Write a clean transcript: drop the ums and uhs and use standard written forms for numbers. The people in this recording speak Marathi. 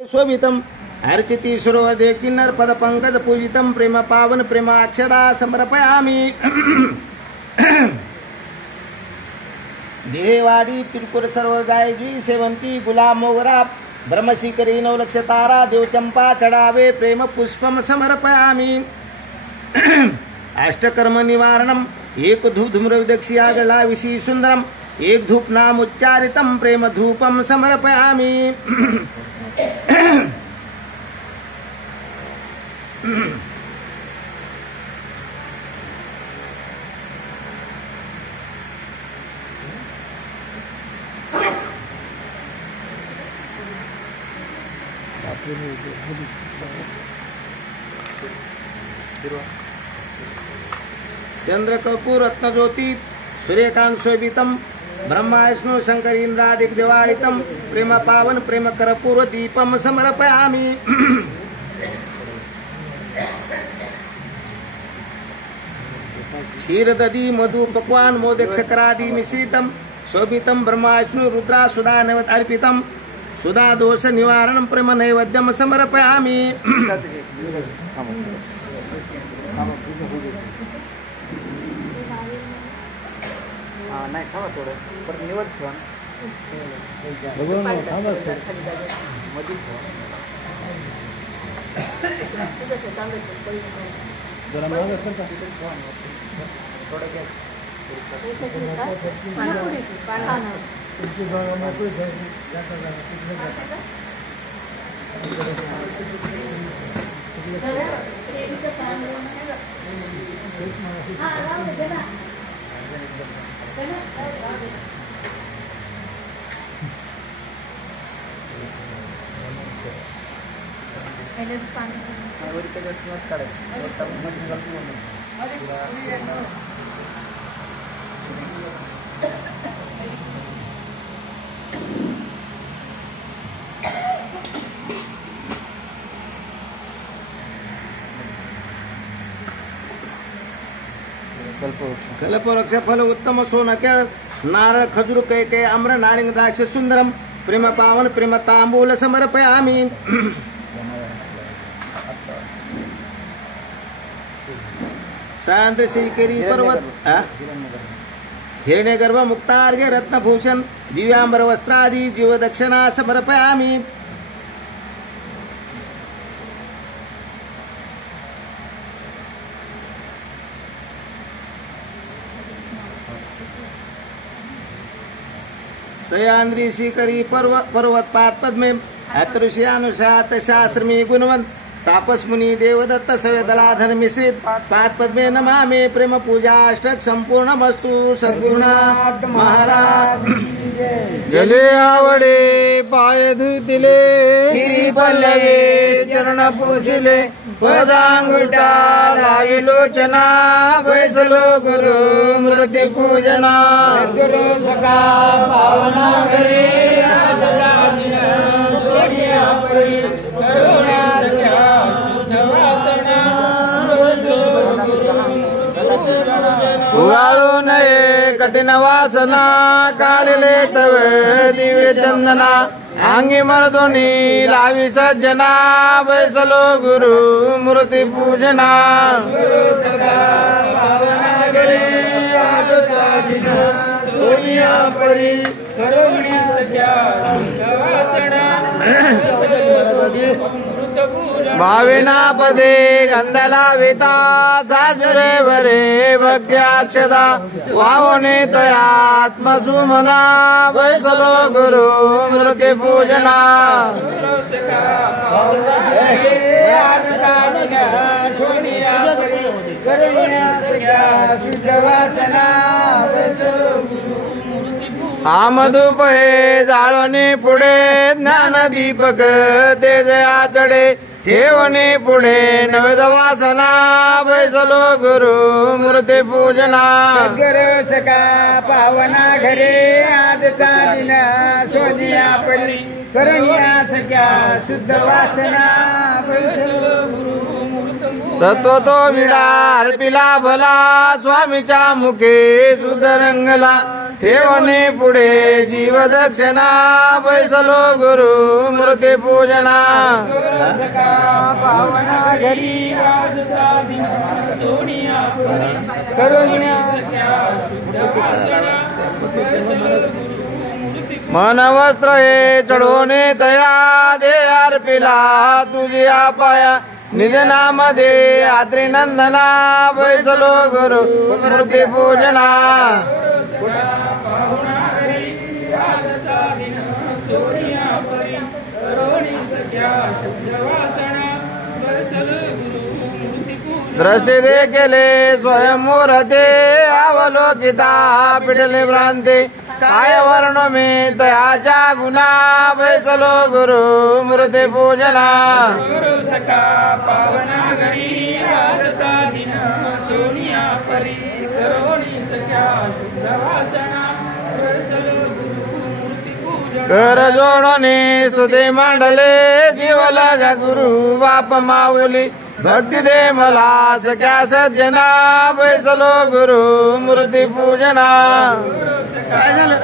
शोभितम अर्चिति सुरवदे किन्नर पद पंकज पूजितम प्रेम पावन प्रेम अक्षरा समर्पयामि। देवाडी तिरुकुर सर्व गायजी सेवंती गुलाब मोगरा ब्रह्मशिखरी नवलक्ष तारा देव चंपा चढ़ावे प्रेम पुष्पम समर्पयामि। अष्टकर्म निवारणम एक धूप धूम्रविदक्षिया गला विशी सुंदरम एक धूप नाम उच्चारितम प्रेम धूपम समर्पयामि। चंद्र कपूर रत्न ज्योति सूर्यकांत शोभितम ब्रह्मा विष्णु शंकर इंद्रादिक दिवाळितम प्रेम पावन प्रेम कर्पूर दीपम समर्पयामि। क्षीर दधी मधु पक्वान मोदक शक्रादि मिश्रितम शोभितम ब्रह्मा विष्णु रुद्रा सुधा नैवेद्य अर्पितम सुधा दोष निवारणम प्रेम नैवेद्यम समर्पयामि। नाही थांबा थोडं परत निवड ठेवा मधून थोडं घ्या कल्पवृक्ष फल उत्तम सोन केळ नारळ खजूर कैके आम्र नारिंग द्राक्ष सुंदरम प्रेम पावन प्रेम तांबूल समर्पयामि। शांत श्रीकेरी पर्वत हिरण्यगर्भ मुक्तार्घ्य रत्नभूषण दिव्यांबर वस्त्रादि जीव दक्षिणा समर्पयामि। सयांद्री श्रीकरी पर्वत पात पद्मे अतृषयानुषात शास्त्रमी गुणवंत तापस मुनि देवदत्त सवेदलाधर मिश्रित पात पद्मे नमामि प्रेम पूजा अष्टक संपूर्ण मस्तु सद्गुरुनाथ महाराज। जले आवडे पाय धुतिले श्री पल्लवे चरण पूजिले पदांगुष्टा लागे लोचना बैसलो गुरु मृत्यु पूजना गुरु सखा पावना घरे उगाळू नये कठीण वासना काढले तव दिव्य चंदना अंगी मर्दोनी लावी सज्जना बैसलो गुरु मूर्ती पूजना गुरु सखा पावना घरे सोनिया परी करुण्या सख्या भाविना पदे गंधला विता साजुरे वरे भक्त्याक्षदा वावने तयात्मसुमना बैसलो गुरु मृत्य पूजना आमधूप हे जाळणे पुढे ज्ञान दीपक तेज आचडे ठेवणे पुढे नवेद वासना बैसलो गुरु मूर्ती पूजना गुरु सखा पावना घरे आजचा दिन सोनिया परी करुण्या सख्या शुद्ध वासना बैसलो गुरु सत्व तो विडा अर्पिला भला स्वामीच्या मुखे सुधरंगला ठेवणे पुढे जीव दक्षिणा बैसलो गुरु मूर्ती पूजना पावना घरी राजचा दिन सोनिया करुण्या मन वस्त्र हे चढवणे तया दे अर्पिला तुझी पाया निधनामध्ये आद्री नंदना बैसलो गुरु मूर्ती पूजना दृष्टी दे केले स्वयंमूर्ते अवलोकिता पिटले भ्रांती काय वर्ण मे तयाच्या गुणा बैसलो गुरु मूर्ती पूजना सका पावना घरी राजचा दिन सोनिया परी करोणी सख्या शुद्ध वासना कर जोडणे स्तुते मांडले जीवलगा गुरु बाप माऊली भक्ती दे मला सख्या सज्जना बैसलो गुरु मूर्ती पूजना काय झालं